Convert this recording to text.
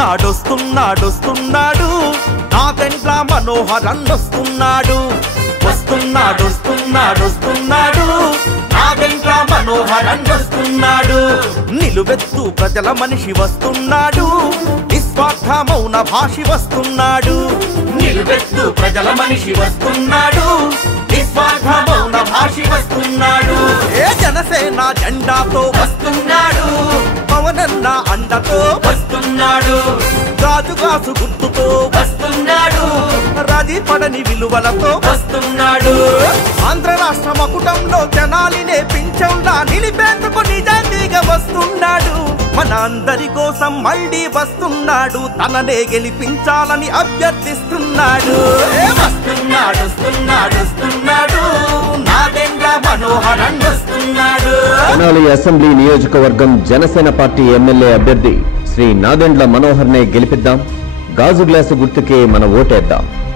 వస్తున్నాడు నాదెండ్ల మనోహర్ అన్నొస్తున్నాడు వస్తున్నాడు నాదెండ్ల మనోహర్ అన్నొస్తున్నాడు నిలువెత్తు ప్రజల మనిషి వస్తున్నాడు నిస్వార్థ మౌన భాషి వస్తున్నాడు నిలువెత్తు ప్రజల మనిషి వస్తున్నాడు నిస్వార్థ మౌన భాషి వస్తున్నాడు ఏ జనసేన జెండాతో వస్తున్నాడు పవనన్న అండతో వస్తున్నాడు గాజు గుర్తుతో వస్తున్నాడు రాజీ పడని విలువలతో వస్తున్నాడు ఆంధ్ర రాష్ట్ర మకుటంలో జనాలినే పింఛంలా నిలిపేందుకు నిజాయితీగా వస్తున్నాడు మన అందరి కోసం మళ్ళీ వస్తున్నాడు తననే గెలిపించాలని అభ్యర్థిస్తున్నాడు వస్తున్నాడు నాదెండ్ల మనోహర్ అన్నొస్తున్నాడు తెనాలి అసెంబ్లీ నియోజకవర్గం జనసేన పార్టీ ఎమ్మెల్యే అభ్యర్థి శ్రీ నాదెండ్ల మనోహర్ నే గెలిపిద్దాం గాజు గ్లాసు గుర్తుకే మన ఓటేద్దాం